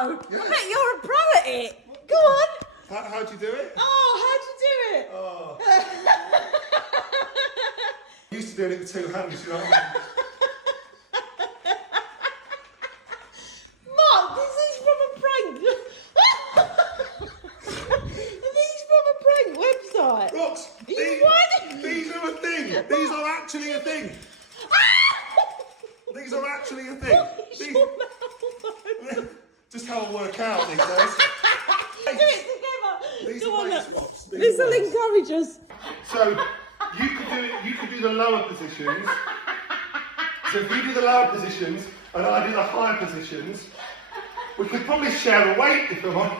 I bet you're a pro at it. Go on. How'd you do it? Oh, how'd you do it? Oh. I used to do it with two hands, you know what I mean? Mark, this is from a prank. This is from a prank website. Rox, these are a thing. These are actually a thing. These are actually a thing. Just how I work out these days. Do it together. These Come are on, weight look. spots. This will encourage us. So you could do the lower positions. So if you do the lower positions and I do the higher positions, we could probably share a weight if we want.